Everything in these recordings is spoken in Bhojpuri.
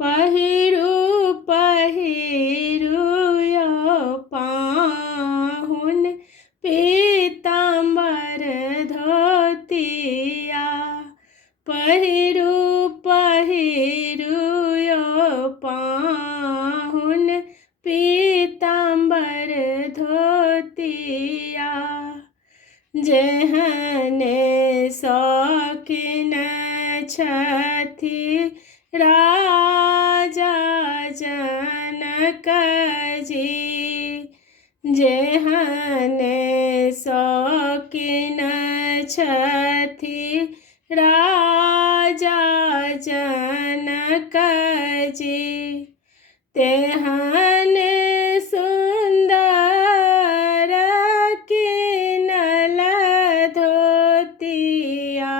पहिरू पहिरू यो पाहुन पीताम्बर धोतिया। पहिरू पहिरू यो पाहुन पीताम्बर धोतिया। जेहने शौकीन छथि राजा जनक जी। जेहने शौकीन छथि राजा जनक जी। तेहन सुंदर किनल धोतिया।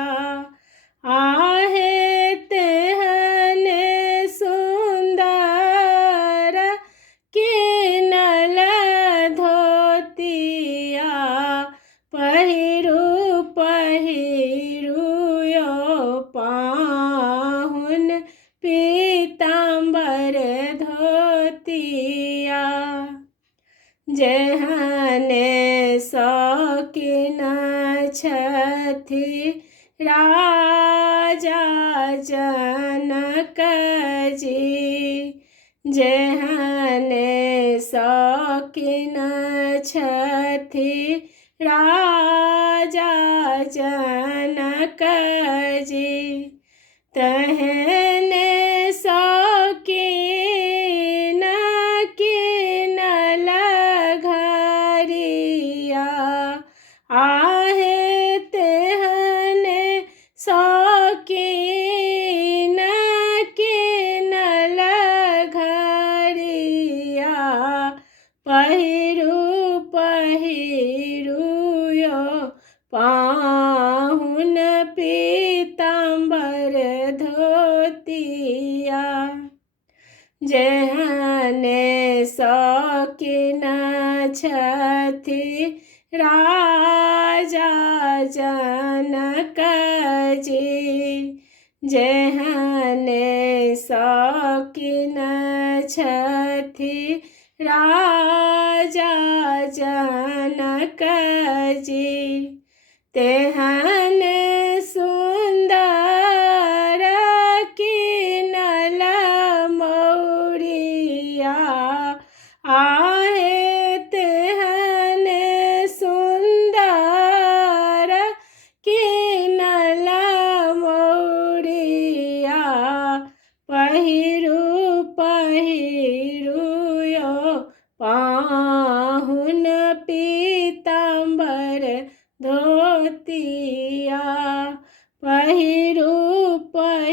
आहे तेहन सुंदर किनल धोतिया। पहिरू पहिरू यो पाहुन पीताम्बर धोतिया। जेहने शौकीन छथि राजा जनक जी। जेहने शौकीन छथि राजा जनक जी। तेहने शौकीन किनल घरिया। आहे तेहने शौकीन किनल घरिया। पहिरू पहिरू यो पाहुन पीताम्बर धोतिया। जेहने शौकीन छथि राजा जनक जी। जेहने शौकीन छथि राजा जनक जी। तेहन सुंदर किनल मौरिया। आहे तेहन सुंदर किनल मौरिया। पहिरू पहिरू यो पाहुन पीताम्बर धोतिया। पहिरू पहिरू